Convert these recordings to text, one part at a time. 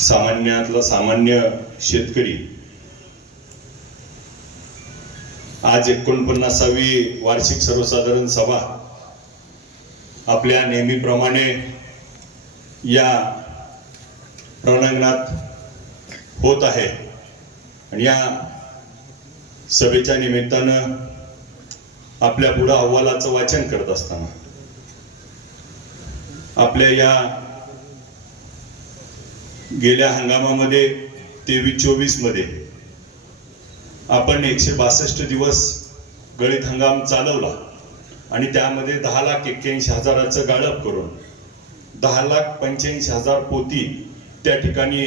सामान्यातला सामान्य शेतकरी आज 49वी वार्षिक सर्वसाधारण सभा आपल्या नेहमीप्रमाणे या रणांगणात होत आहे आणि या सभेच्या निमित्तानं आपल्या पुढे अहवालाचं वाचन करत असताना आपल्या या गेल्या हंगामामध्ये 23-24 मध्ये आपण 162 दिवस गळीत हंगाम चालवला आणि त्यामध्ये 10,81,000चं गाळप करून 10,85,000 पोती त्या ठिकाणी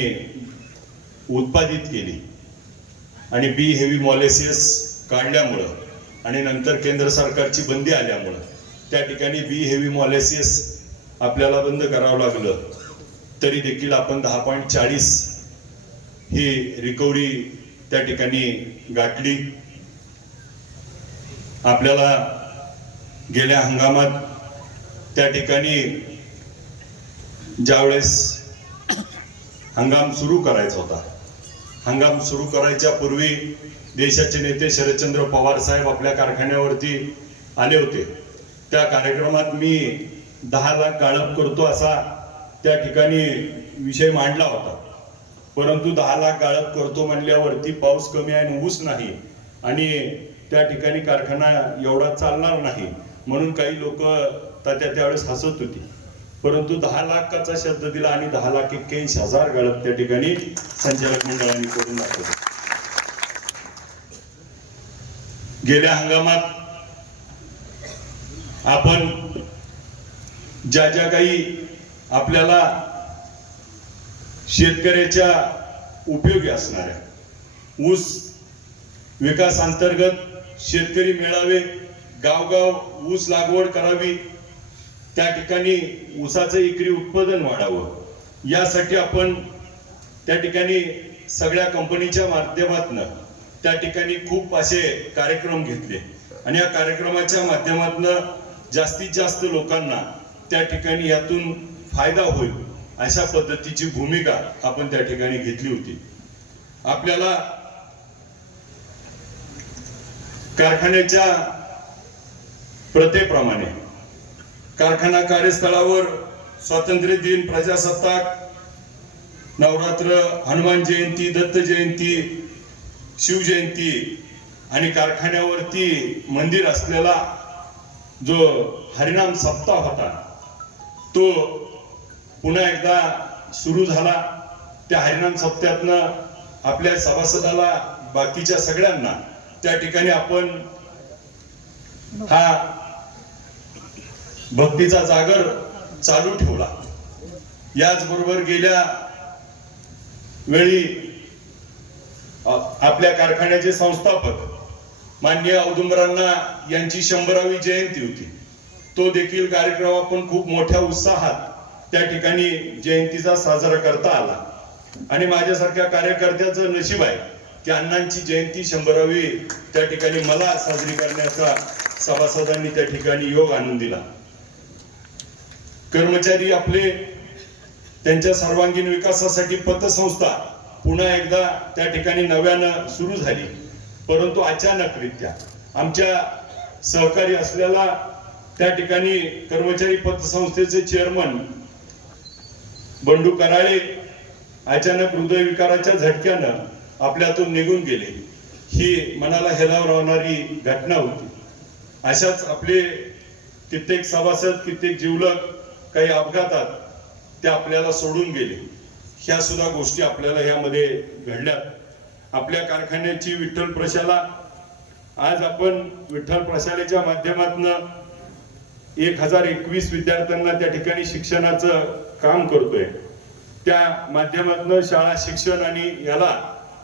उत्पादित केली आणि बी हेवी मॉलेसिस काढल्यामुळं आणि नंतर केंद्र सरकारची बंदी आल्यामुळं त्या ठिकाणी बी हेवी मॉलेसिस आपल्याला बंद करावं लागलं, तरी देखील आपण 10.40 ही रिकव्हरी त्या ठिकाणी गाठली. आपल्याला गेल्या हंगामात त्या ठिकाणी ज्यावेळेस हंगाम सुरू करायचा होता, हंगाम सुरू करायच्या पूर्वी देशाचे नेते शरदचंद्र पवार साहेब आपल्या कारखान्यावरती आले होते. त्या कार्यक्रमात मी 10 लाख गाळप करतो असा त्या ठिकाणी विषय मांडला होता, परंतु 10 लाख गाळप करतो म्हणल्यावरती पाऊस कमी आहे आणि ऊस नाही आणि त्या ठिकाणी कारखाना एवढा चालणार नाही म्हणून काही लोक त्यावेळेस हसत होती. परंतु 10 लाखाचा शब्द दिला आणि 10,81,000 गाळप त्या ठिकाणी संचालक मंडळाने करून दाखवले. गेल्या हंगामात आपण ज्या ज्या काही आपल्याला शेतकऱ्याच्या उपयोगी असणाऱ्या ऊस विकास अंतर्गत शेतकरी मेळावे, गावगाव ऊस लागवड करावी, त्या ठिकाणी ऊसाचं एकरी उत्पादन वाढावं, यासाठी आपण त्या ठिकाणी सगळ्या कंपनीच्या माध्यमातून त्या ठिकाणी खूप असे कार्यक्रम घेतले आणि या कार्यक्रमाच्या माध्यमातून जास्तीत जास्त लोकांना त्या ठिकाणी यातून फायदा होईल अशा पद्धतीची भूमिका आपण त्या ठिकाणी घेतली होती. आपल्याला कारखान्याच्या प्रथेप्रमाणे कारखाना कार्यस्थळावर स्वातंत्र्य दिन, प्रजासत्ताक, नवरात्र, हनुमान जयंती, दत्त जयंती, शिवजयंती आणि कारखान्यावरती मंदिर असलेला जो हरिनाम सप्ताह होता तो पुन्हा एकदा सुरू झाला. त्या हरिनाम सप्त्यातनं आपल्या सभासदाला, बाकीच्या सगळ्यांना त्या ठिकाणी आपण हा भक्तीचा जागर चालू ठेवला. याचबरोबर गेल्या वेळी आपल्या कारखान्याचे संस्थापक माननीय औदुंबरांना यांची 100वी जयंती होती. तो देखील कार्यक्रम आपण खूप मोठ्या उत्साहात त्या ठिकाणी जयंतीचा साजरा करता आला आणि माझ्यासारख्या कार्यकर्त्याचं नशीब आहे की अण्णांची जयंती 100वी त्या ठिकाणी मला साजरी करण्याचा सभासदांनी त्या ठिकाणी योग आणून दिला. कर्मचारी आपले त्यांच्या सर्वांगीण विकासासाठी पतसंस्था पुन्हा एकदा त्या ठिकाणी नव्यानं सुरू झाली, परंतु अचानकरित्या आमच्या सहकारी असलेला त्या ठिकाणी कर्मचारी पतसंस्थेचे चेअरमन बंडू कराळे अचानक हृदयविकाराच्या झटक्यानं आपल्यातून निघून गेले. ही मनाला हेलावणारी घटना होती. अशाच आपले कित्येक सभासद, कित्येक जिवलग काही अपघातात ते आपल्याला सोडून गेले. ह्या सुद्धा गोष्टी आपल्याला ह्यामध्ये घडल्या. आपल्या कारखान्याची विठ्ठल प्रशाला, आज आपण विठ्ठल प्रशालेच्या माध्यमातून 1021 विद्यार्थ्यांना त्या ठिकाणी शिक्षणाचं काम करतोय. त्या माध्यमातून शाळा शिक्षण आणि याला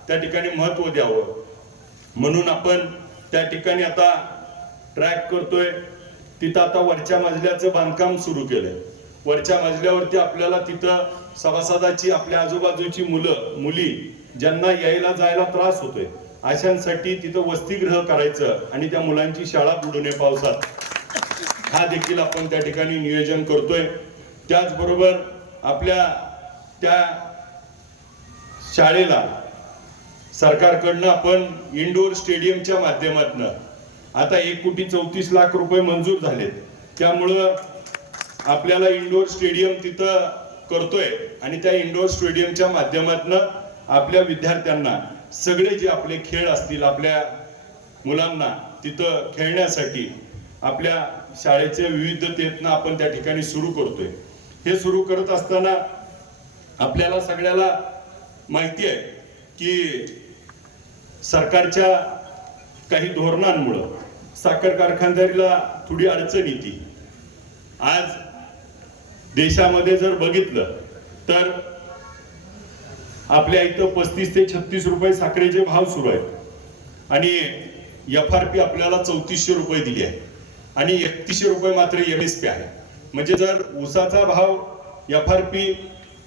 त्या ठिकाणी महत्व द्यावं म्हणून आपण त्या ठिकाणी आता ट्रॅक करतोय. तिथं आता वरच्या मजल्याचं बांधकाम सुरू केलंय. वरच्या मजल्यावरती आपल्याला तिथं सभासदाची, आपल्या आजूबाजूची मुलं मुली ज्यांना यायला जायला त्रास होतोय अशांसाठी तिथं वसतिगृह करायचं आणि त्या मुलांची शाळा बुडू नये पावसात, हा देखील आपण त्या ठिकाणी नियोजन करतोय. त्याचबरोबर आपल्या त्या शाळेला सरकारकडनं आपण इंडोर स्टेडियमच्या माध्यमातून आता 1,34,00,000 रुपये मंजूर झालेत. त्यामुळं आपल्याला इंडोर स्टेडियम तिथं करतोय आणि त्या इंडोर स्टेडियमच्या माध्यमातून आपल्या विद्यार्थ्यांना सगळे जे आपले खेळ असतील, आपल्या मुलांना तिथं खेळण्यासाठी आपल्या शाळेच्या विविधतेतनं आपण त्या ठिकाणी सुरू करतोय. हे सुरू करत असताना आपल्याला सगळ्याला माहिती आहे की सरकारच्या काही धोरणांमुळं साखर कारखानदारीला थोडी अडचण येते. आज देशामध्ये जर बघितलं तर आपल्या इथं 35 ते 36 रुपये साखरेचे भाव सुरू आहेत आणि FRP आपल्याला 3400 रुपये दिली आहे आणि 3100 रुपये मात्र MSP आहे. म्हणजे जर ऊसाचा भाव FRP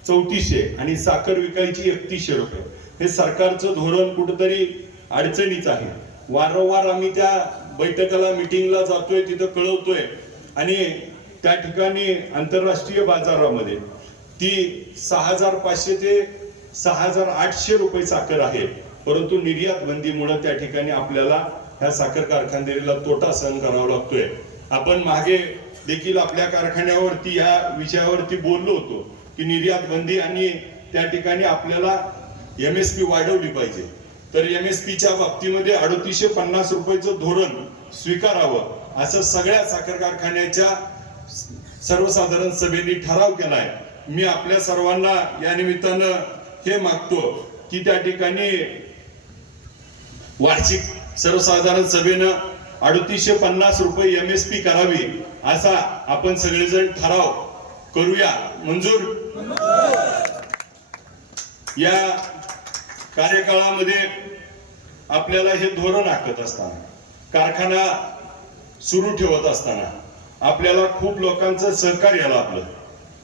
3400 आणि साखर विकायची 3100 रुपये, हे सरकारचं धोरण कुठंतरी अडचणीच आहे. वारंवार आम्ही त्या बैठकाला मिटिंगला जातोय, तिथं कळवतोय आणि त्या ठिकाणी आंतरराष्ट्रीय बाजारामध्ये ती 6,500 ते 6,800 रुपये साखर आहे. परंतु निर्यात बंदीमुळे त्या ठिकाणी आपल्याला ह्या साखर कारखानदारीला तोटा सहन करावा लागतोय. आपण मागे देखील आपल्या कारखान्यावरती या विषयावरती बोललो होतो की निर्यात बंदी आणि त्या ठिकाणी आपल्याला MSP वाढवली पाहिजे. तर MSPच्या बाबतीमध्ये 350 रुपयाचं धोरण स्वीकारावं असं सगळ्या साखर कारखान्याच्या सर्वसाधारण सभेने ठराव केलाय. मी आपल्या सर्वांना या निमित्तानं हे मागतो की त्या ठिकाणी वार्षिक सर्वसाधारण सभेनं 350 रुपये MSP करावी असा आपण सगळेजण ठराव करूया. मंजूर? या कार्यकाळामध्ये आपल्याला हे धोरण आखत असताना, कारखाना सुरू ठेवत असताना आपल्याला खूप लोकांचं सहकार्य लाभलं.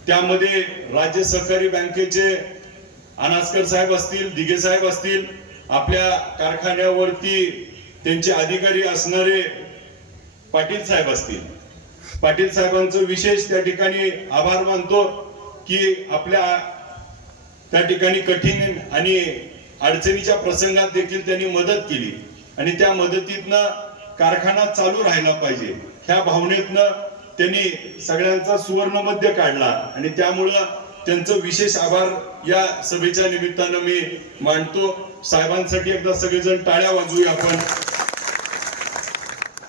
त्यामध्ये राज्य सहकारी बँकेचे अनासकर साहेब असतील, दिघे साहेब असतील, आपल्या कारखान्यावरती त्यांचे अधिकारी असणारे पाटील साहेब असतील. पाटील साहेबांचं विशेष त्या ठिकाणी आभार मानतो की आपल्या त्या ठिकाणी कठीण आणि अडचणीच्या प्रसंगात देखील त्यांनी मदत केली आणि त्या मदतीतनं कारखाना चालू राहिला पाहिजे ह्या भावनेतनं त्यांनी सगळ्यांचा सुवर्ण मध्य काढला आणि त्यामुळं त्यांचं विशेष आभार या सभेच्या निमित्तानं मी मानतो. साहेबांसाठी एकदा सगळेजण टाळ्या वाजवूया आपण.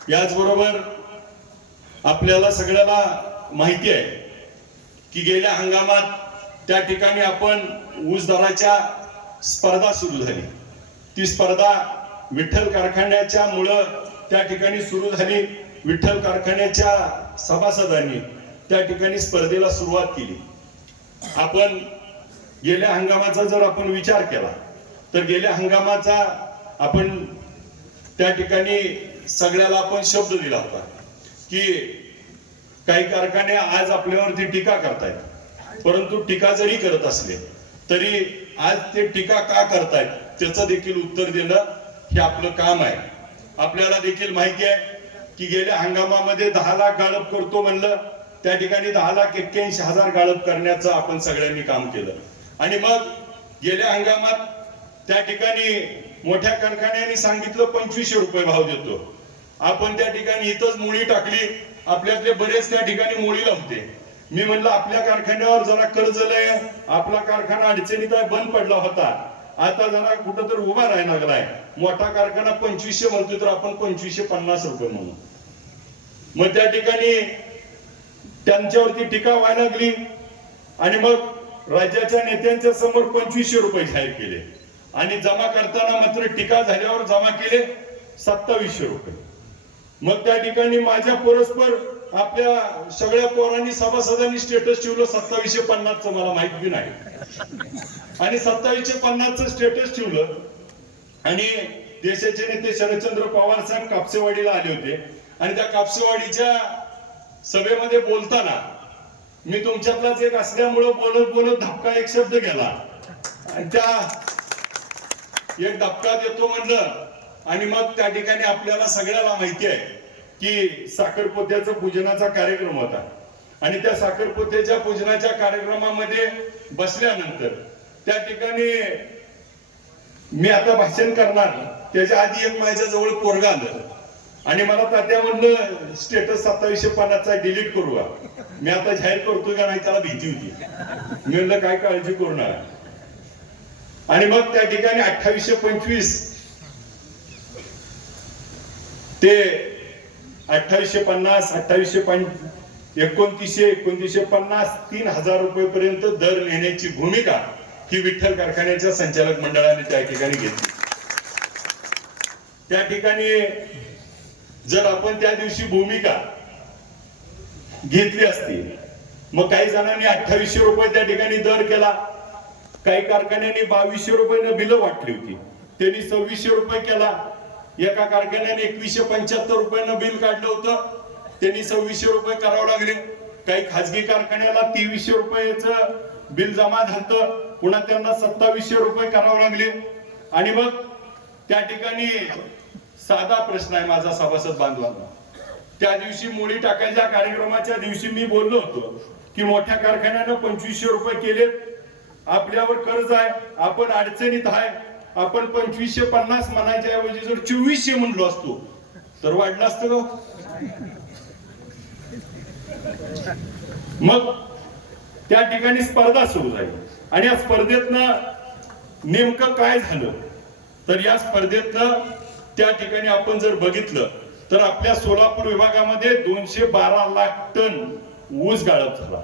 याचबरोबर आपल्याला सगळ्याला माहिती आहे की गेल्या हंगामात त्या ठिकाणी आपण ऊस दराच्या स्पर्धा सुरू झाली. ती स्पर्धा विठ्ठल कारखान्याच्या मुळे त्या ठिकाणी सुरू झाली. विठ्ठल कारखान्याच्या सभासदांनी त्या ठिकाणी स्पर्धेला सुरुवात केली. आपण गेल्या हंगामाचा जर आपण विचार केला तर गेल्या हंगामाचा आपण त्या ठिकाणी सगळ्याला आपण शब्द दिला होता की काही कारखाने आज आपल्यावरती टीका करतायत, परंतु टीका जरी करत असले तरी आज ते टीका का करतायत त्याचं देखील उत्तर देणं हे आपलं काम आहे. आपल्याला देखील माहिती आहे की गेल्या हंगामामध्ये 10 लाख गाळप करतो म्हणलं, त्या ठिकाणी 10,81,000 गाळप करण्याचं आपण सगळ्यांनी काम केलं. आणि मग गेल्या हंगामात त्या ठिकाणी मोठ्या कारखान्यांनी सांगितलं 2,500 रुपये भाव देतो. आपण त्या ठिकाणी इथंच मुळी टाकली. आपल्यातले बरेच त्या ठिकाणी मुळी लावते. मी म्हणलं आपल्या कारखान्यावर जरा कर्ज लय, आपला कारखाना अडचणीत आहे, बंद पडला होता, आता जरा कुठं तर उभा राहायला लागलाय. मोठा कारखाना 2,500 म्हणतोय तर आपण 2,250 रुपये म्हणू. मग त्या ठिकाणी त्यांच्यावरती टीका व्हायला लागली आणि मग राज्याच्या नेत्यांच्या समोर 2,500 रुपये जाहीर केले आणि जमा करताना मात्र टीका झाल्यावर जमा केले 2,700 रुपये. मग त्या ठिकाणी माझ्या परस्पर आपल्या सगळ्या पोरांनी सभासदांनी स्टेटस ठेवलं 2,750चं, मला माहित बी नाही, आणि 2,750चं स्टेटस ठेवलं. आणि देशाचे नेते शरदचंद्र पवार साहेब कापसेवाडीला आले होते आणि त्या कापसेवाडीच्या सभेमध्ये बोलताना मी तुमच्यातलाच एक असल्यामुळं बोलत बोलत धपका एक शब्द गेला आणि त्या एक धपका देतो म्हणलं. आणि मग त्या ठिकाणी आपल्याला सगळ्याला माहिती आहे की साखरपोत्याचा पूजनाचा कार्यक्रम होता आणि त्या साखरपोत्याच्या पूजनाच्या कार्यक्रमामध्ये बसल्यानंतर त्या ठिकाणी मी आता भाषण करणार त्याच्या आधी एक माझ्या जवळ पोरगा आलं आणि मला तात्या म्हणलं स्टेटस 2750चा डिलीट करू का. मी आता जाहीर करतोय का नाही त्याला भीती होती. मी म्हणलं काय काळजी करू नका. आणि मग त्या ठिकाणी 2825 ते 2850 2950 3000 रुपये पर्यंत दर नेण्याची भूमिका ही विठ्ठल कारखान्याच्या संचालक मंडळाने त्या ठिकाणी घेतली. त्या ठिकाणी जर आपण त्या दिवशी भूमिका घेतली असती, मग काही जणांनी 2800 रुपये त्या ठिकाणी दर केला, काही कारखान्यांनी 2200 रुपये बिल वाटली होती, त्यांनी 2600 रुपये केला. एका कारखान्याने 2175 रुपयानं बिल काढलं होतं, त्यांनी 2600 रुपये करावं लागले. काही खाजगी कारखान्याला 2300 रुपयाचं बिल जमा झालं, पुन्हा त्यांना 2700 रुपये करावं लागले. आणि मग त्या ठिकाणी साधा प्रश्न आहे माझा सभासद बांधवांना. त्या दिवशी मुळी टाकायच्या कार्यक्रमाच्या दिवशी मी बोललो होतो की मोठ्या कारखान्यानं 2500 रुपये केलेत, आपल्यावर कर्ज आहे, आपण अडचणीत आहे, आपण 2550 म्हणायच्या ऐवजी जर 2400 म्हणलो असतो तर वाढलं असतं का. मग त्या ठिकाणी स्पर्धा सुरू झाली आणि या स्पर्धेतनं नेमकं काय झालं तर या स्पर्धेतनं त्या ठिकाणी आपण जर बघितलं तर आपल्या सोलापूर विभागामध्ये 212 लाख टन ऊस गाळप झाला.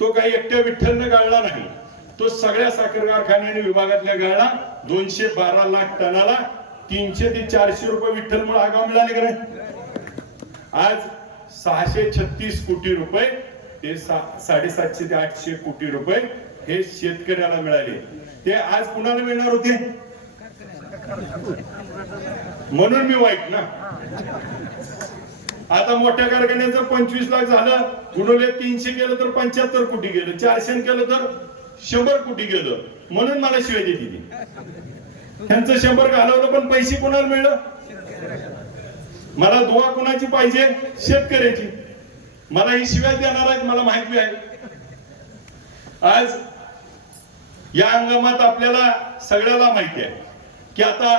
तो काही एकट्या विठ्ठलनं गाळला नाही, तो सगळ्या साखर कारखान्याने विभागातल्या गाळला. 212 लाख टनाला 300 ते 400 रुपये विठ्ठलमुळे आगाव मिळाले का नाही. आज 636 कोटी रुपये ते 750 ते 800 कोटी रुपये हे शेतकऱ्याला मिळाले. ते आज कुणाला मिळणार होते, म्हणून मी वाईट ना. आता मोठ्या कारखान्याचं 25 लाख झालं, गुणवले 300 केलं तर 75 कोटी गेलं, 400 केलं तर 100 कोटी गेलं, म्हणून मला शिवाय देते. त्यांचं 100 घालवलं पण पैसे कोणाला मिळलं. मला दुवा कोणाची पाहिजे, शेतकऱ्याची. मला ही शिवाय देणार आहेत, मला माहिती आहे. आज या हंगामात आपल्याला सगळ्याला माहिती आहे की आता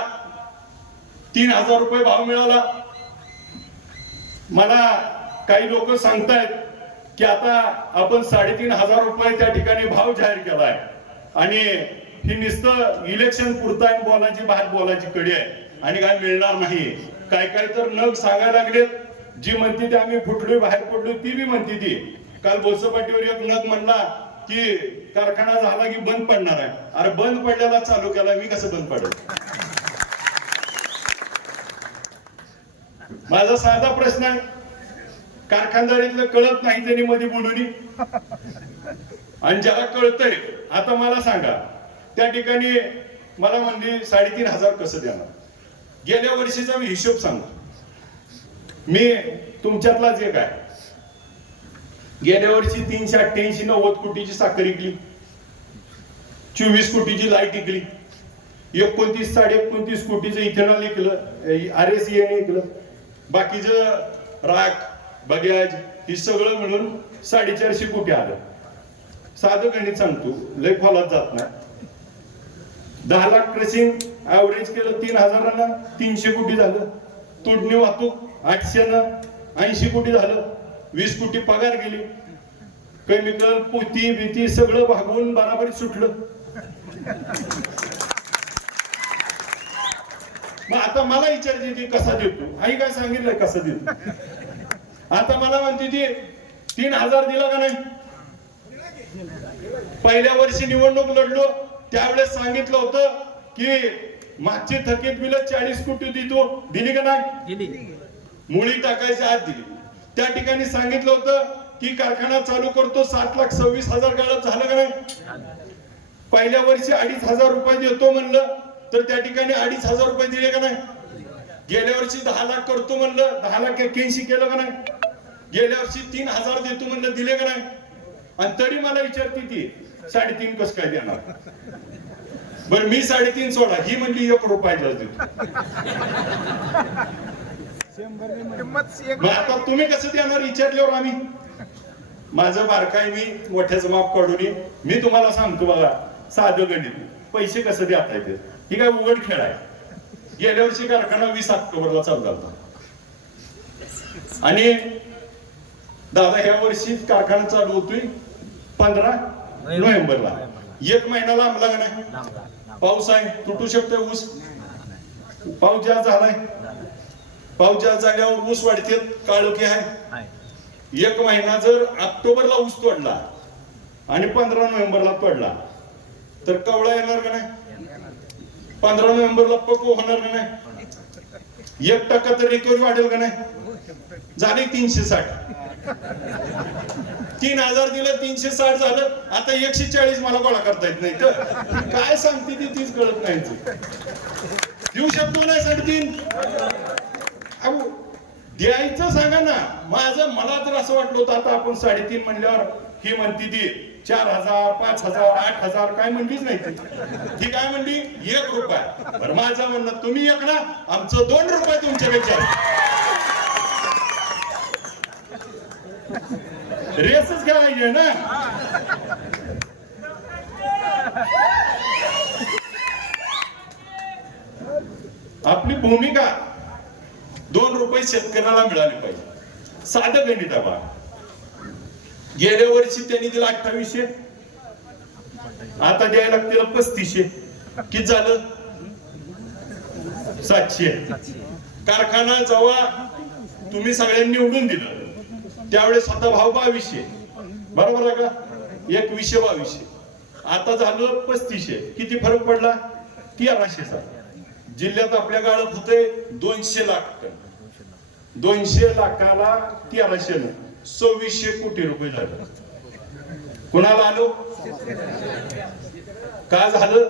3000 रुपये भाव मिळाला. मला काही लोक सांगतायत की आता आपण 3500 रुपये त्या ठिकाणी भाव जाहीर केलाय आणि ही नुसतं इलेक्शन पुरता बोलायची बाहेर बोलायची कडी आहे आणि काय मिळणार नाही. काय काय तर नग सांगायला लागलेत. जी म्हणती ती आम्ही फुटलोय बाहेर पडलो ती बी म्हणती ती. काल बोसपाटीवर एक नग म्हणला की कारखाना झाला की बंद पडणार आहे. अरे बंद पडल्याला चालू केला, मी कसं बंद पडेल. माझा साधा प्रश्न आहे, कारखानदारीतलं कळत नाही त्यांनी मध्ये बोलून, आणि ज्याला कळतंय आता मला सांगा. त्या ठिकाणी मला म्हणली 3500 कसं देणार. गेल्या वर्षीचा मी हिशोब सांगतो. मी तुमच्यातलाच एक आहे. गेल्या वर्षी 388-90 कोटीची साखर विकली, 24 कोटीची लाईट विकली, 29-29.5 कोटीचं इथेनॉल विकलं, RSEN विकलं, बाकीचं राख बगॅज हे सगळं मिळून 450 कोटी आलं. साधं गणित सांगतो, लय खोलात जात नाही. 10 लाख क्रशिंग ऍव्हरेज केलं 3000 300 कोटी झालं. तोडणी वाहतूक 800 80 कोटी झालं. 20 कोटी पगार गेली. केमिकल पोती भीती सगळं भागवून बराबरी सुटलं. मग आता मला विचारते ती कसा देतो, आई काय सांगितलंय कसा देतो. आता मला म्हणते ती 3000 दिला का नाही. पहिल्या वर्षी निवडणूक लढलो त्यावेळेस सांगितलं होतं की मागची थकीत बिल 40 कोटी देतो, दिली का नाही. मुळी टाकायच्या आत दिली. त्या ठिकाणी सांगितलं होतं की कारखाना चालू करतो 7,26,000 गाळप झालं का नाही. पहिल्या वर्षी 2,500 रुपये देतो म्हणलं तर त्या ठिकाणी 2,500 रुपये दिले का नाही. गेल्या वर्षी 10 लाख करतो म्हणलं 10,81,000 केलं का नाही. गेल्या वर्षी 3,000 देतो म्हणलं दिले का नाही. आणि तरी मला विचारते ती 3.5 कसं काय देणार. बरं मी 3.5 सोडा, ही म्हणली 1 रुपया जास्त देतो. मग आता तुम्ही कसं देणार विचारल्यावर आम्ही. माझं बारकाय मी मोठ्याचं माप काढून मी तुम्हाला सांगतो बघा साधं गणित. पैसे कसं देता येते. ही काय उघड खेळ आहे. गेल्या वर्षी कारखाना 20 ऑक्टोबरला चालू झाला आणि दादा ह्या वर्षी कारखाना चालू होतोय 15 नोव्हेंबरला. 1 महिना लांबला का नाही. पाऊस आहे, तुटू शकतोय ऊस. पाऊस जास्त झालाय, पाऊस जास्त झाल्यावर ऊस वाढते, काळोखी आहे. 1 महिना जर ऑक्टोबरला ऊस तोडला आणि 15 नोव्हेंबरला तोडला तर कवळा येणार का नाही. 15 नोव्हेंबरला पक्व होणार का नाही. 1% तर रिकव्हरी वाढेल का नाही. झाले 360. 3000 दिलं, 360 झालं. आता 140 मला गोळा करता येत नाही तर काय सांगते ती तीच कळत नाही. देऊ शकतो नाही 3.5. द्यायचं सांगा ना. मला तर असं वाटलं होतं आता आपण 3.5 म्हणल्यावर ही म्हणती ती 4000, 5000, 8000 काय म्हणलीच नाही ती काय म्हणली 1 रुपया. बरं माझं म्हणणं तुम्ही 1 ना, आमचं 2 रुपये तुमच्यापेक्षा. रेसच घ्यायला ना. आपली भूमिका 2 रुपये शेतकऱ्याला मिळाले पाहिजे. साधं गणित आहे बा. गेल्या वर्षी त्यांनी दिला 2800, आता द्यायला लागतील 3500. किती झालं 700. कारखाना जेव्हा तुम्ही सगळ्यांनी निवडून दिलं त्यावेळेस स्वतः भाव 2200, बरोबर आहे का. 2100-2200. आता झालं 3500. किती फरक पडला 1300चा. जिल्ह्यात आपल्या गाळप होते 200 लाख टन. 200 लाखाला 1300 न 2600 कोटी रुपये झाले. कुणाला आलो का झालं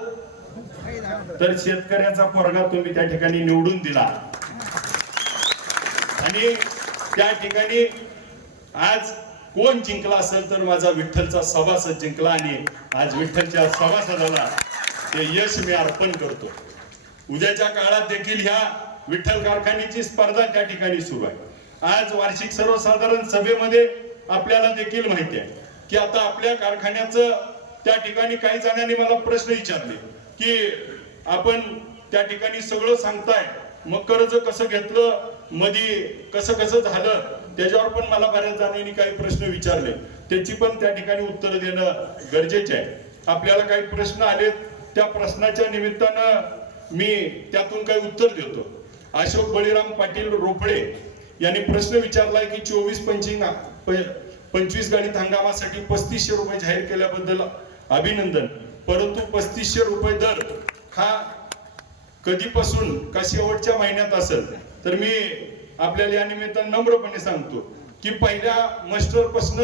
तर शेतकऱ्याचा पोरगा तुम्ही त्या ठिकाणी निवडून दिला आणि त्या ठिकाणी आज कोण जिंकला असेल तर माझा विठ्ठलचा सभासद जिंकला आणि आज विठ्ठलच्या सभासदाला ते यश मी अर्पण करतो. उद्याच्या काळात देखील ह्या विठ्ठल कारखान्याची स्पर्धा त्या ठिकाणी सुरू आहे. आज वार्षिक सर्वसाधारण सभेमध्ये आपल्याला देखील माहिती आहे की आता आपल्या कारखान्याचं त्या ठिकाणी काही जणांनी मला प्रश्न विचारले की आपण त्या ठिकाणी सगळं सांगताय, मग कर्ज कसं घेतलं, मध्ये कसं कसं झालं, त्याच्यावर पण मला बऱ्याच जणांनी काही प्रश्न विचारले. त्याची पण त्या ठिकाणी उत्तर देणं गरजेचे आहे. आपल्याला काही प्रश्न आले, त्या प्रश्नाच्या निमित्तानं मी त्यातून काही उत्तर देतो. अशोक बळीराम पाटील रोपडे यांनी प्रश्न विचारलाय की 24-25 गणित हंगामासाठी 3500 रुपये जाहीर केल्याबद्दल अभिनंदन, परंतु 3500 रुपये दर हा कधीपासून का शेवटच्या महिन्यात असेल तर मी आपल्याला या निमित्तानं नम्रपणे सांगतो की पहिल्या मस्टर पासून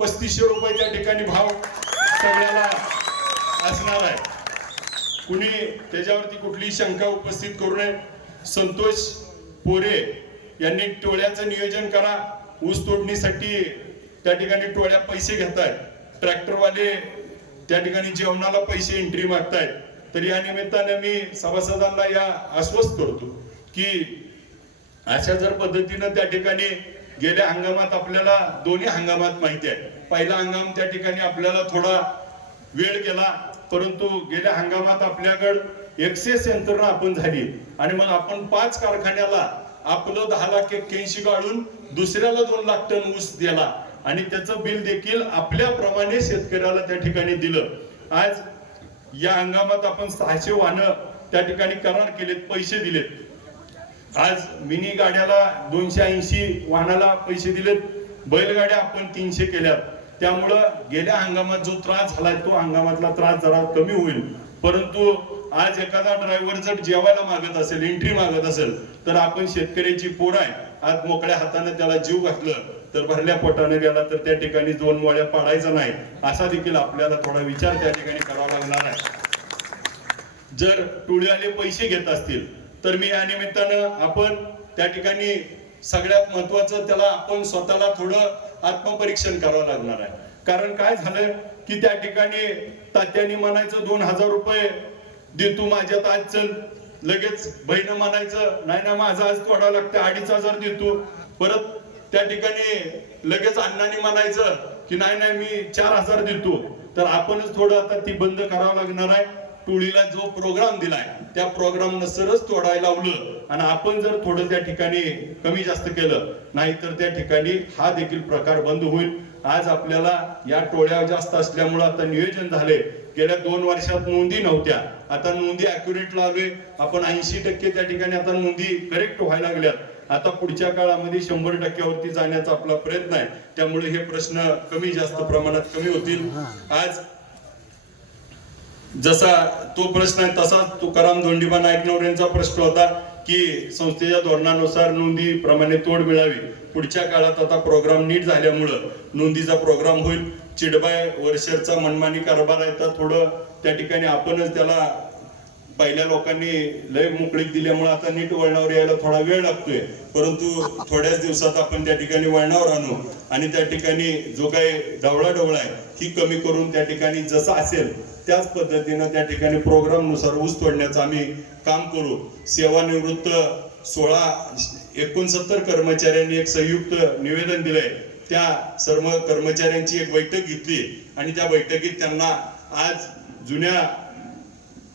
3500 रुपये त्या ठिकाणी भाव सगळ्याला असणार आहे. कुणी त्याच्यावरती कुठली शंका उपस्थित करू नये. संतोष पोरे यांनी टोळ्याचं नियोजन करा. ऊस तोडणीसाठी त्या ठिकाणी टोळ्या पैसे घेतायत, ट्रॅक्टरवाले त्या ठिकाणी जेवणाला पैसे एंट्री मागतायत. तर या निमित्ताने मी सभासदांना या आश्वस्त करतो की अशा जर पद्धतीनं त्या ठिकाणी गेल्या हंगामात आपल्याला दोन्ही हंगामात माहिती आहे. पहिला हंगाम त्या ठिकाणी आपल्याला थोडा वेळ गेला, परंतु गेल्या हंगामात आपल्याकडे एक्सेस यंत्रणा आपण झाली आणि मग आपण 5 कारखान्याला आपलं 10,81,000 गाळून दुसऱ्याला 2 लाख टन ऊस दिला आणि त्याचं बिल देखील आपल्याप्रमाणे शेतकऱ्याला त्या ठिकाणी दिलं. आज या हंगामात आपण 600 वाहनं त्या ठिकाणी करार केलेत, पैसे दिलेत. आज मिनी गाड्याला 280 वाहनाला पैसे दिलेत, बैलगाड्या आपण 300 केल्यात. त्यामुळं गेल्या हंगामात जो त्रास झालाय तो हंगामातला त्रास जरा कमी होईल. परंतु आज एखादा ड्रायव्हर जर जेवायला मागत असेल, एंट्री मागत असेल तर आपण शेतकऱ्याची पोर आहे, आज मोकळ्या हाताने त्याला जीव घातलं तर भरल्या पोटाने गेला तर त्या ठिकाणी 2 मोळ्या पाडायचा नाही, असा देखील आपल्याला थोडा विचार त्या ठिकाणी करावा लागणार आहे. जर टोळीवाले पैसे घेत असतील तर मी या निमित्तानं आपण त्या ठिकाणी सगळ्यात महत्वाचं त्याला आपण स्वतःला थोडं आत्मपरीक्षण करावं लागणार आहे. कारण काय झालंय की त्या ठिकाणी तात्यानी म्हणायचं 2000 रुपये देतो माझ्यात आज चल, लगेच बहिण म्हणायचं नाही ना माझा आज तोडावं लागतं 2500 देतो, परत त्या ठिकाणी लगेच अण्णांनी म्हणायचं की नाही नाही मी 4000 देतो. तर आपणच थोडं आता ती बंद करावं लागणार आहे. टोळीला जो प्रोग्राम दिलाय त्या प्रोग्राम नसरच तोडायला लावलं आणि आपण जर थोडं त्या ठिकाणी कमी जास्त केलं नाही तर त्या ठिकाणी हा देखील प्रकार बंद होईल. आज आपल्याला या टोळ्या जास्त असल्यामुळे आता नियोजन झाले. गेल्या 2 वर्षात नोंदी नव्हत्या, आता नोंदी अॅक्युरेट लावले आपण. 80% त्या ठिकाणी आता नोंदी करेक्ट व्हायला लागल्यात. आता पुढच्या काळामध्ये 100% वरती जाण्याचा आपला प्रयत्न आहे. त्यामुळे हे प्रश्न कमी जास्त प्रमाणात कमी होतील. आज जसा तो प्रश्न आहे तसा तुकाराम धोंडीबा नाईकनवर यांचा प्रश्न होता की संस्थेच्या धोरणानुसार नोंदी प्रमाणे तोड मिळावी. पुढच्या काळात आता प्रोग्राम नीट झाल्यामुळं नोंदीचा प्रोग्राम होईल. चिडबाय वर्षरचा मनमानी कारभार आहे तर थोडं त्या ठिकाणी आपणच त्याला पहिल्या लोकांनी लय मोकळीक दिल्यामुळे आता नीट वळणावर यायला थोडा वेळ लागतोय. परंतु थोड्याच दिवसात आपण त्या ठिकाणी वळणावर आणू आणि त्या ठिकाणी जो काही ढवळा आहे ही कमी करून त्या ठिकाणी जसं असेल त्याच पद्धतीनं त्या ठिकाणी प्रोग्राम नुसार ऊस तोडण्याचं आम्ही काम करू. सेवानिवृत्त 69 कर्मचाऱ्यांनी एक संयुक्त निवेदन दिलंय. त्या सर्व कर्मचाऱ्यांची एक बैठक घेतली आणि त्या बैठकीत त्यांना आज जुन्या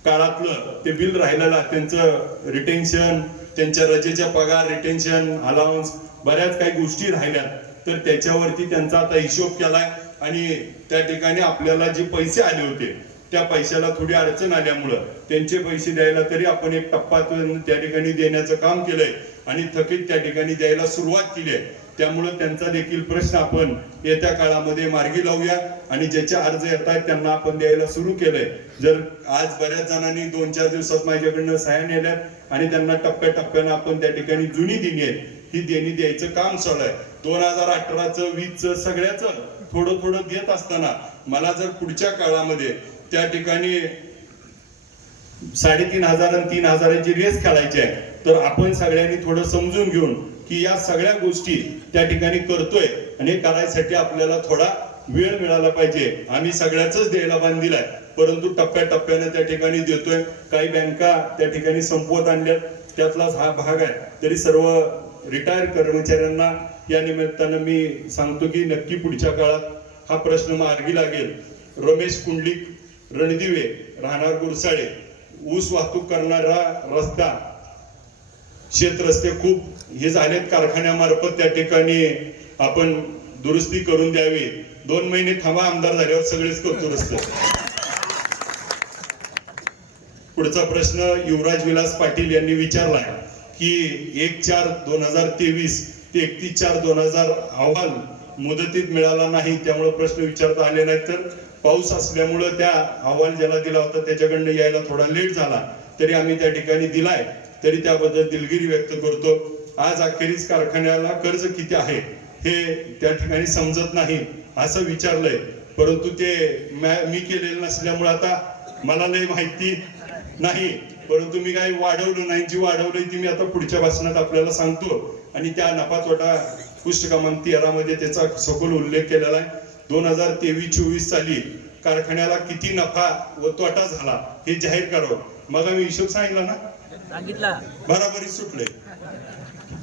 काळातलं ते बिल राहिलेलं त्यांचं रिटेन्शन, त्यांच्या रजेच्या पगार, रिटेन्शन, अलाउन्स बऱ्याच काही गोष्टी राहिल्यात तर त्याच्यावरती त्यांचा आता हिशोब केलाय आणि त्या ठिकाणी आपल्याला जे पैसे आले होते त्या पैशाला थोडी अडचण आल्यामुळं त्यांचे पैसे द्यायला तरी आपण एक टप्पा त्या ठिकाणी देण्याचं काम केलंय आणि थकीत त्या ठिकाणी द्यायला सुरुवात केली आहे. त्यामुळे त्यांचा देखील प्रश्न आपण येत्या काळामध्ये मार्गी लावूया आणि ज्याचे अर्ज येत आहेत त्यांना आपण द्यायला सुरू केलंय. जर आज बऱ्याच जणांनी 2-4 दिवसात माझ्याकडनं सह्या नेल्यात आणि त्यांना टप्प्याटप्प्यानं आपण त्या ठिकाणी जुनी देणी आहेत ही देणी द्यायचं काम चालू आहे. 2018चं 20चं सगळ्याचं थोडं थोडं देत असताना मला जर पुढच्या काळामध्ये त्या ठिकाणी 3,500 आणि 3,000ची रेस खेळायची आहे तर आपण सगळ्यांनी थोडं समजून घेऊन की या सगळ्या गोष्टी त्या ठिकाणी करतोय आणि हे करायसाठी आपल्याला थोडा वेळ मिळाला पाहिजे. आम्ही सगळ्याच द्यायला बांधील आहे परंतु टप्प्याटप्प्याने त्या ठिकाणी देतोय. काही बँका त्या ठिकाणी संपवत आणल्यात त्यातलाच हा भाग आहे. तरी सर्व रिटायर कर्मचाऱ्यांना या निमित्तानं मी सांगतो की नक्की पुढच्या काळात हा प्रश्न मार्गी लागेल. रमेश कुंडलिक रणदिवे राहणार गुरसाळे, ऊस वाहतूक करणारा रस्ता शेत रस्ते खूप हे झालेत कारखान्यामार्फत त्या ठिकाणी आपण दुरुस्ती करून द्यावी. 2 महिने थांबा, आमदार झाल्यावर सगळेच करतो रस्ते. पुढचा प्रश्न युवराज विलास पाटील यांनी विचारलाय की 1/4/2023 ते 31/4/2000 अहवाल मुदतीत मिळाला नाही त्यामुळे प्रश्न विचारता आले नाहीत तर पाऊस असल्यामुळे त्या अहवाल ज्याला दिला होता त्याच्याकडनं यायला थोडा लेट झाला तरी आम्ही त्या ठिकाणी दिलाय तरी त्याबद्दल दिलगिरी व्यक्त करतो. आज अखेरीस कारखान्याला कर्ज किती आहे हे त्या ठिकाणी समजत नाही असं विचारलंय परंतु ते मी केलेलं नसल्यामुळे आता मला लय माहिती नाही परंतु मी काही वाढवलं नाही. जी वाढवलंय ती मी आता पुढच्या भाषणात आपल्याला सांगतो आणि त्या नफा तोटा पुष्ट क्रमांक 13 मध्ये त्याचा सखोल उल्लेख केलेला आहे. 2023-24 साली कारखान्याला किती नफा व तोटा झाला हे जाहीर करावं. मग आम्ही हिशोब सांगितला ना, सांगितला, बराबरी सुटले.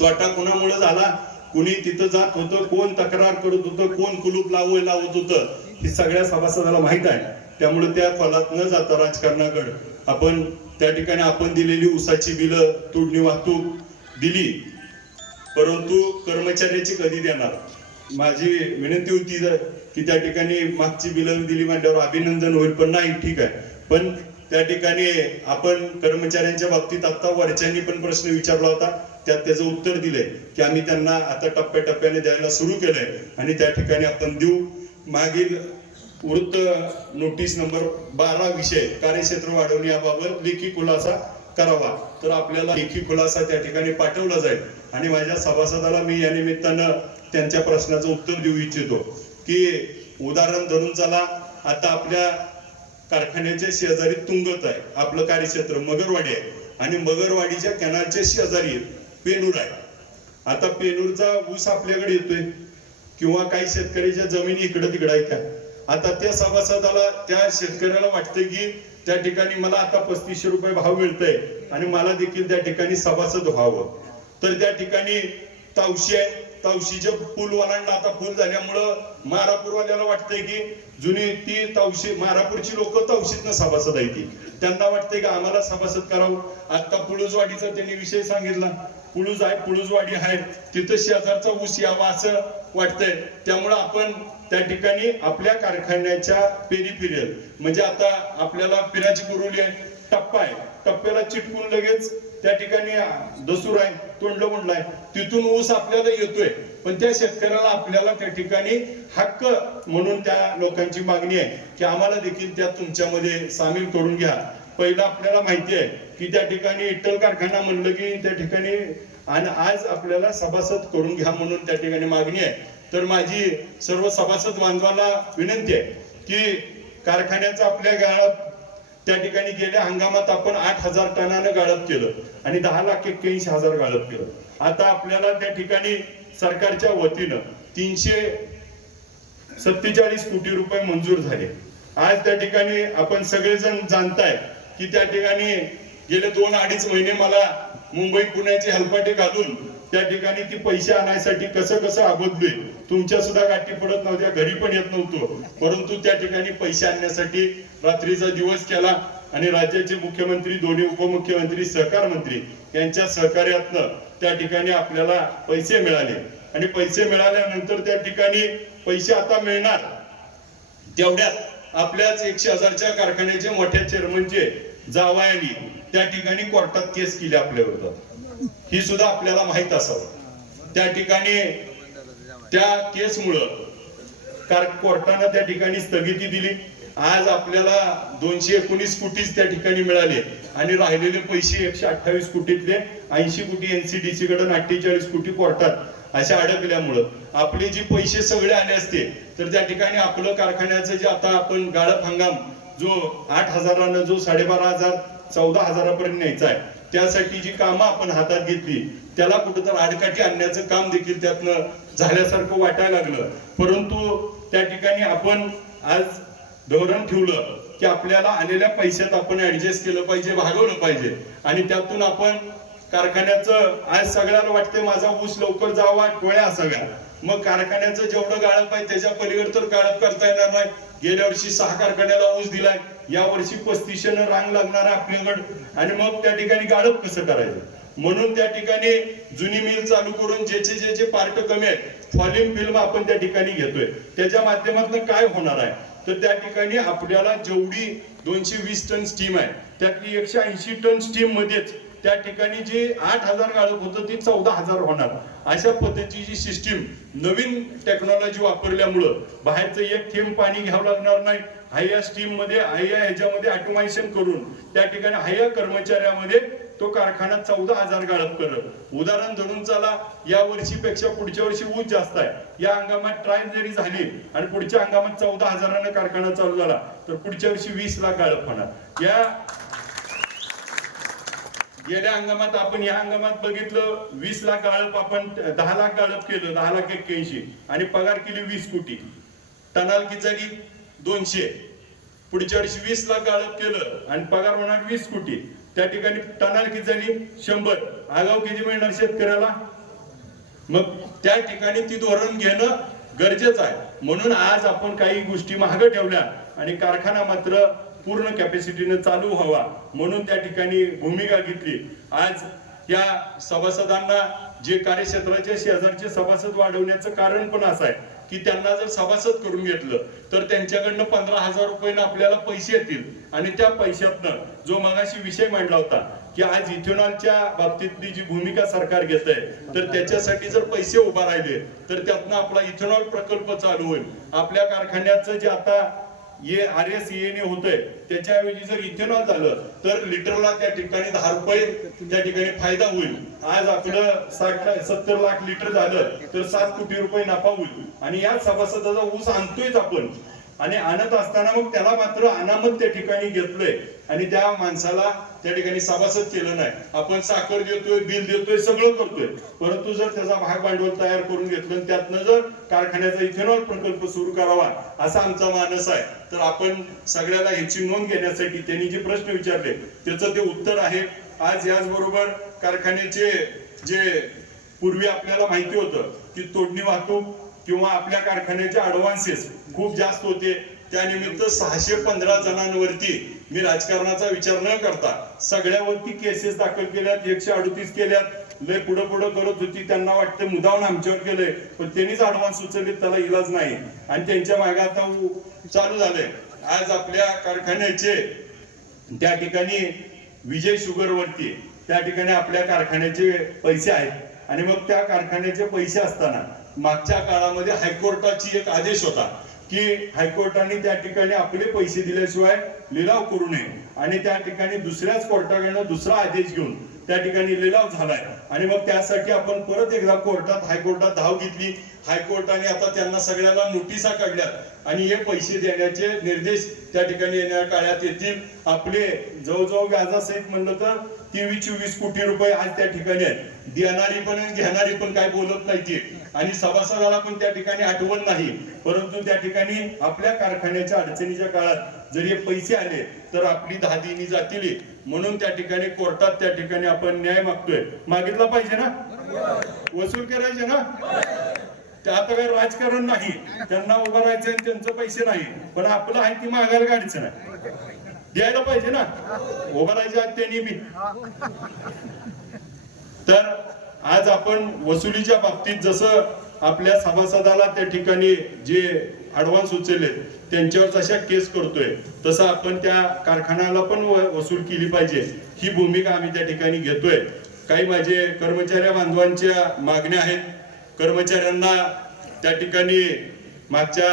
तोटा कोणामुळे झाला, कुणी तिथं जात होतं, कोण तक्रार करत होतं, कोण कुलूप लावत होतं हे सगळ्या सभासदाला माहित आहे. त्यामुळे त्या फलात न जाता राजकारणाकडे आपण त्या ठिकाणी आपण दिलेली ऊसाची बिलं, तोडणी वाहतूक दिली परंतु कर्मचाऱ्याची कधी देणार. माझी विनंती होती की त्या ठिकाणी मागची बिलं दिली म्हटल्यावर अभिनंदन होईल पण नाही ठीक आहे पण त्या ठिकाणी आपण कर्मचाऱ्यांच्या बाबतीत आता वरच्यांनी पण प्रश्न विचारला होता त्यात त्याचं उत्तर दिलंय की आम्ही त्यांना आता टप्प्याटप्प्याने द्यायला सुरू केलंय आणि त्या ठिकाणी आपण देऊ. मागील वृत्त नोटीस नंबर 12 विषय कार्यक्षेत्र वाढवण्याबाबत लेखी खुलासा करावा तर आपल्याला लेखी खुलासा त्या ठिकाणी पाठवला जाईल आणि माझ्या सभासदाला मी या निमित्तानं त्यांच्या प्रश्नाचं उत्तर देऊ इच्छितो की उदाहरण धरून चला आता आपल्या कारखान्याच्या शेजारी तुंगत आहे आपलं कार्यक्षेत्र मगरवाडी आहे आणि मगरवाडीच्या कॅनालच्या शेजारी पेनूर आहे. आता पेनूरचा ऊस आपल्याकडे येतोय किंवा काही शेतकऱ्याच्या जमिनी इकडं तिकडं आहेत. आता त्या सभासदाला त्या शेतकऱ्याला वाटतंय की त्या ठिकाणी मला आता 3500 रुपये भाव मिळतोय आणि मला देखील त्या ठिकाणी सभासद व्हावं तर त्या ठिकाणी तावशी आहे तवशीचे पूल ओलांडला, आता पूल झाल्यामुळं मारापूरवाल्याला वाटतंय की जुनी ती तवशी मारापूरची लोक तवशीतनं सभासद आहे ती, त्यांना वाटतंय की आम्हाला सभासद करावं। आता पुळूजवाडीचा त्यांनी विषय सांगितला, पुळूज आहे, पुळूजवाडी आहे, तिथं शेजारचा ऊस यावा असं वाटतंय। त्यामुळं आपण त्या ठिकाणी आपल्या कारखान्याच्या पेरिफेरियल म्हणजे आता आपल्याला पिराची कुरुली आहे, टप्पा आहे, टप्प्याला चिटकून लगेच त्या ठिकाणी दसूर आहे, तोंडलवंड आहे, तिथून ऊस आपल्याला येतोय, पण त्या शेतकऱ्याला आपल्याला त्या ठिकाणी हक्क म्हणून त्या लोकांची मागणी आहे की आम्हाला देखील त्यात तुमच्यामध्ये सामील करून घ्या। पहिला आपल्याला माहिती आहे की त्या ठिकाणी इट्टल कारखाना म्हणलं की त्या ठिकाणी आणि आज आपल्याला सभासद करून घ्या म्हणून त्या ठिकाणी मागणी आहे। तर माझी सर्व सभासद बांधवांना विनंती आहे की कारखान्याचा आपल्या गाळप त्या ठिकाणी गेल्या हंगामात आपण 8,000 टनानं गाळप केलं आणि 10,81,000 गाळप केलं। आता आपल्याला त्या ठिकाणी सरकारच्या वतीनं 347 कोटी रुपये मंजूर झाले। आज त्या ठिकाणी आपण सगळेजण जाणताय की त्या ठिकाणी गेले 2-2.5 महिने मला मुंबई पुण्याचे हलपाटे घालून त्या ठिकाणी ती पैसे आणायसाठी कसं अबोधलोय, तुमच्या सुद्धा गाठी पडत नव्हत्या, घरी पण येत नव्हतो, परंतु त्या ठिकाणी पैसे आणण्यासाठी रात्रीचा दिवस केला आणि राज्याचे मुख्यमंत्री, दोन्ही उपमुख्यमंत्री, सहकार मंत्री यांच्या सहकार्यातनं त्या ठिकाणी आपल्याला पैसे मिळाले आणि पैसे मिळाल्यानंतर त्या ठिकाणी पैसे आता मिळणार तेवढ्यात आपल्याच 100,000च्या कारखान्याचे मोठ्या चेअरमनचे जावयानी त्या ठिकाणी कोर्टात केस केली आपल्या विरोधात, ही सुद्धा आपल्याला माहित असावं। त्या ठिकाणी त्या केसमुळं कोर्टानं त्या ठिकाणी स्थगिती दिली। आज आपल्याला 219 कोटीच त्या ठिकाणी मिळाले आणि राहिलेले पैसे 128 कोटीतले 80 कोटी NCDC कडून 48 कोटी कोर्टात अशा अडकल्यामुळं आपले जे पैसे सगळे आले असते तर त्या ठिकाणी आपलं कारखान्याचं जे आता आपण गाळप हंगाम जो 8,000 जो 12,500 14,000 न्यायचा आहे, त्यासाठी जी कामं आपण हातात घेतली त्याला कुठेतरी आडकाठी आणण्याचं काम देखील त्यातनं झाल्यासारखं वाटायला लागलं। परंतु त्या ठिकाणी आपण आज धोरण ठेवलं की आपल्याला आलेल्या पैशात आपण ऍडजस्ट केलं पाहिजे, भागवलं पाहिजे आणि त्यातून आपण कारखान्याचं आज सगळ्याला वाटते माझा ऊस लवकर जावा, टोळ्या असाव्या, मग कारखान्याचं जेवढं गाळप आहे त्याच्या पलीकडे तर गाळप करता येणार नाही। गेल्या वर्षी 6 कारखान्याला ऊस दिलाय, या वर्षी 3500 रांग लागणार आहे आपल्याकडे आणि मग त्या ठिकाणी गाळप कसं करायचं, म्हणून त्या ठिकाणी जुनी मिल चालू करून ज्याचे पार्ट कमी आहेत फॉलिंग फिल्म आपण त्या ठिकाणी घेतोय, त्याच्या माध्यमातून काय होणार आहे तर त्या ठिकाणी आपल्याला जेवढी 220 टन स्टीम आहे त्यातली 180 टन स्टीम मध्येच त्या ठिकाणी जे 8,000 गाळप होतं ते 14,000 होणार। अशा पद्धतीची सिस्टीम नवीन टेक्नॉलॉजी वापरल्यामुळं बाहेरचं एक थेंब पाणी घ्यावं लागणार नाही। हाया स्टीम मध्ये ह्याच्यामध्ये ऑटोमेशन करून त्या ठिकाणी हाया कर्मचाऱ्यामध्ये तो कारखाना 14,000 गाळप करत। उदाहरण धरून चला, या वर्षीपेक्षा पुढच्या वर्षी ऊस जास्त आहे, या हंगामात ट्रायल जरी झाली आणि पुढच्या हंगामात 14,000 कारखाना चालू झाला तर पुढच्या वर्षी 20 लाख गाळप होणार। या गेल्या हंगामात आपण या हंगामात बघितलं 20 लाख गाळप, आपण 10 लाख गाळप केलं, 10,81,000 आणि पगार केली 20 कोटी, टनाल किती झाली 200। पुढच्या वर्षी 20 लाख गाळप केलं आणि पगार होणार 20 कोटी, त्या ठिकाणी टनाल किती झाली 100, आगाव किती मिळणार शेतकऱ्याला? मग त्या ठिकाणी ती धोरण घेणं गरजेचं आहे। म्हणून आज आपण काही गोष्टी मागे ठेवल्या आणि कारखाना मात्र पूर्ण कॅपॅसिटीने चालू व्हावा म्हणून त्या ठिकाणी भूमिका घेतली। आज या सभासदांना जे कार्यक्षेत्राच्या शेजारचे सभासद वाढवण्याचं कारण पण असं आहे की त्यांना जर सभासद करून घेतलं तर त्यांच्याकडनं 15,000 रुपये आपल्याला पैसे येतील आणि त्या पैशातनं जो मगाशी विषय मांडला होता की आज इथेनॉलच्या बाबतीतली जी भूमिका सरकार घेत आहे तर त्याच्यासाठी जर पैसे उभा राहिले तर त्यातनं आपला इथेनॉल प्रकल्प चालू होईल। आपल्या कारखान्याचं जे आता RSEA होतंय त्याच्याऐवजी जर इथेनॉल झालं तर लिटरला त्या ठिकाणी 10 रुपये त्या ठिकाणी फायदा होईल। आज आपलं 60-70 लाख लिटर झालं तर 7 कोटी रुपये नफा होईल आणि या सभासदाचा ऊस आणतोयच आपण आणि आणत असताना मग त्याला मात्र अनामत त्या ठिकाणी घेतलंय आणि त्या माणसाला त्या ठिकाणी सभासद केलं नाही। आपण साखर देतोय, बिल देतोय, सगळं करतोय, परंतु जर त्याचा भाग भांडवल तयार करून घेतलं त्यातनं जर कारखान्याचा इथेनॉल प्रकल्प सुरू करावा असा आमचा मानस आहे तर आपण सगळ्याला ह्याची नोंद घेण्यासाठी त्यांनी जे प्रश्न विचारले त्याचं ते उत्तर आहे। आज याचबरोबर कारखान्याचे जे पूर्वी आपल्याला माहिती होतं की तोडणी वाहतूक किंवा आपल्या कारखान्याचे ऍडव्हान्सेस खूप जास्त होते. त्यानिमित्त 615 जणांवरती मी राजकारणाचा विचार न करता सगळ्यावरती केसेस दाखल केल्यात, 138 केल्यात. लय पुढं पुढं करत होती, त्यांना वाटतं मुदावून आमच्यावर केलंय, पण त्यांनीच ऍडव्हान्स उचलले, त्याला इलाज नाही आणि त्यांच्या मागे आता चालू झालंय. आज आपल्या कारखान्याचे त्या ठिकाणी विजय शुगर वरती त्या ठिकाणी आपल्या कारखान्याचे पैसे आहेत आणि मग त्या कारखान्याचे पैसे असताना मागच्या काळामध्ये हायकोर्टाची एक आदेश होता की हायकोर्टाने त्या ठिकाणी आपले पैसे दिल्याशिवाय लिलाव करू नये आणि त्या ठिकाणी दुसऱ्याच कोर्टाकडनं दुसरा आदेश घेऊन त्या ठिकाणी लिलाव झालाय आणि मग त्यासाठी आपण परत एकदा हायकोर्टात धाव घेतली. हायकोर्टाने आता त्यांना सगळ्याला नोटिसा काढल्यात आणि हे पैसे देण्याचे निर्देश त्या ठिकाणी येणाऱ्या काळात येतील. आपले जवळजवळ व्याजासहित म्हणलं तर 23-24 कोटी रुपये आज त्या ठिकाणी आहेत. देणारी पण घेणारी पण काय बोलत नाही आणि सभासदाला पण त्या ठिकाणी आठवण नाही, परंतु त्या ठिकाणी आपल्या कारखान्याच्या अडचणीच्या काळात जर हे पैसे आले तर आपली धादिनी जातील. म्हणून त्या ठिकाणी कोर्टात त्या ठिकाणी आपण न्याय मागतोय. मागितला पाहिजे ना, वसूल करायचे ना. आता काही राजकारण नाही, त्यांना उभं राहायचं आणि त्यांचं पैसे नाही, पण आपलं आहे ती मागायला काढायचं नाही, द्यायला पाहिजे ना. उभं राहायचं त्यांनी बी. तर आज आपण वसुलीच्या बाबतीत जसं आपल्या सभासदाला त्या ठिकाणी जे ऍडव्हान्स उचलले त्यांच्यावर जशा केस करतोय तसं आपण त्या कारखान्याला पण वसूल केली पाहिजे, ही भूमिका आम्ही त्या ठिकाणी घेतोय. काही माझे कर्मचारी बांधवांच्या मागण्या आहेत. कर्मचाऱ्यांना त्या ठिकाणी मागच्या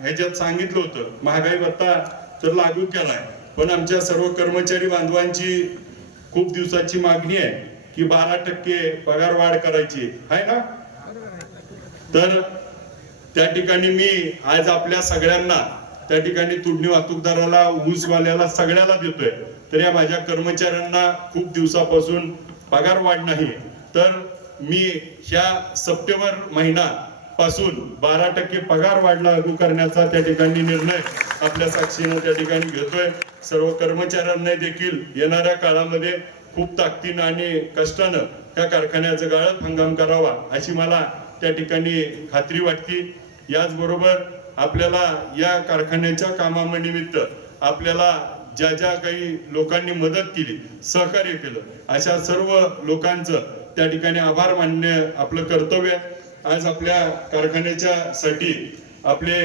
ह्याच्यात सांगितलं होतं महागाई भत्ता तर लागू केलाय, पण आमच्या सर्व कर्मचारी बांधवांची खूप दिवसाची मागणी आहे की 12% पगार वाढ करायची आहे ना. तर त्या ठिकाणी मी आज आपल्या सगळ्यांना त्या ठिकाणी तुडणी वाहतूकदाराला, ऊसवाल्याला सगळ्याला देतोय. तर या माझ्या कर्मचाऱ्यांना खूप दिवसापासून पगार वाढ नाही, तर मी ह्या सप्टेंबर महिना पासून 12% पगार वाढ लागू करण्याचा त्या ठिकाणी निर्णय आपल्या साक्षीनं त्या ठिकाणी घेतोय. सर्व कर्मचाऱ्यांना देखील येणाऱ्या काळामध्ये खूप ताकदीनं आणि कष्टानं त्या कारखान्याचं गाळप हंगाम करावा अशी मला त्या ठिकाणी खात्री वाटते. याचबरोबर आपल्याला या कारखान्याच्या कामानिमित्त आपल्याला ज्या ज्या काही लोकांनी मदत केली, सहकार्य केलं, अशा सर्व लोकांचं त्या ठिकाणी आभार मानणे आपलं कर्तव्य. आज आपल्या कारखान्याच्या साठी आपले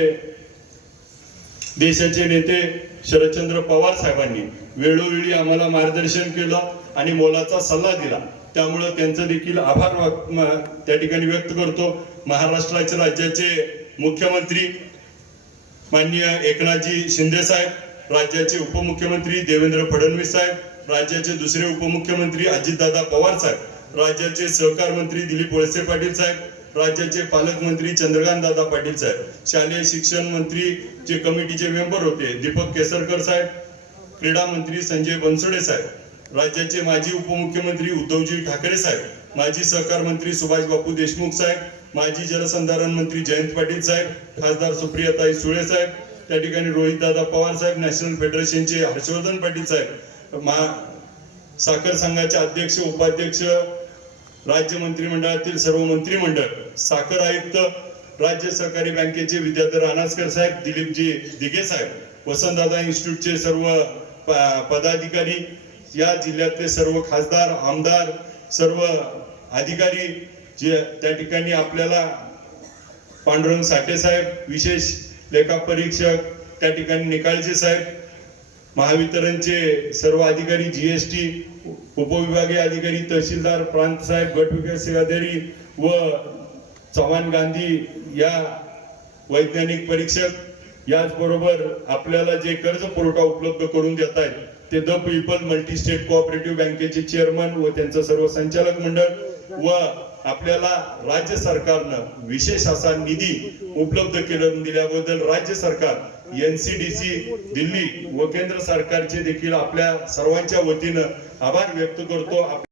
देशाचे नेते शरदचंद्र पवार साहेबांनी वेळोवेळी आम्हाला मार्गदर्शन केलं आणि मोलाचा सल्ला दिला, त्यामुळे त्यांचं देखील आभार त्या ठिकाणी व्यक्त करतो. महाराष्ट्राचे राज्याचे मुख्यमंत्री माननीय एकनाथजी शिंदे साहेब, राज्याचे उपमुख्यमंत्री देवेंद्र फडणवीस साहेब, राज्याचे दुसरे उपमुख्यमंत्री अजितदादा पवार साहेब, राज्याचे सहकार मंत्री दिलीप वळसे पाटील साहेब, राज्याचे पालकमंत्री चंद्रकांत दादा पाटील साहेब, शालेय शिक्षण मंत्री जे कमिटीचे मेंबर होते दीपक केसरकर साहेब, क्रीडा मंत्री संजय बनसोडे साहेब, राज्याचे माजी उपमुख्यमंत्री उद्धवजी ठाकरे साहेब, माजी सहकार मंत्री सुभाष बापू देशमुख साहेब, माजी जलसंधारण मंत्री जयंत पाटील साहेब, खासदार सुप्रियाताई सुळे साहेब, त्या ठिकाणी रोहित दादा पवार साहेब, नॅशनल फेडरेशनचे हर्षवर्धन पाटील साहेब, साखर संघाचे अध्यक्ष उपाध्यक्ष, राज्य मंत्रिमंडळातील सर्व मंत्रिमंडळ, साखर आयुक्त, राज्य सहकारी बँकेचे विद्याधर अनासकर साहेब, दिलीपजी दिघे साहेब, वसंतदादा इन्स्टिट्यूटचे सर्व पदाधिकारी, या जिल्ह्यातले सर्व खासदार, आमदार, सर्व अधिकारी जे त्या ठिकाणी आपल्याला, पांडुरंग साठे साहेब, विशेष लेखापरीक्षक त्या ठिकाणी निकाळजे साहेब, महावितरणचे सर्व अधिकारी, जीएसटी उपविभागीय अधिकारी, तहसीलदार, प्रांत साहेब, गट विकास अधिकारी व चव्हाण गांधी या वैज्ञानिक परीक्षक, याचबरोबर आपल्याला जे कर्ज पुरवठा उपलब्ध करून देत आहेत ते the people multi state cooperative बँकेचे चेअरमन व त्यांचं सर्व संचालक मंडळ व आपल्याला राज्य सरकारनं विशेष असा निधी उपलब्ध करून दिल्याबद्दल राज्य सरकार, NCDC दिल्ली व केंद्र सरकारचे देखील आपल्या सर्वांच्या वतीनं आभार व्यक्त करतो.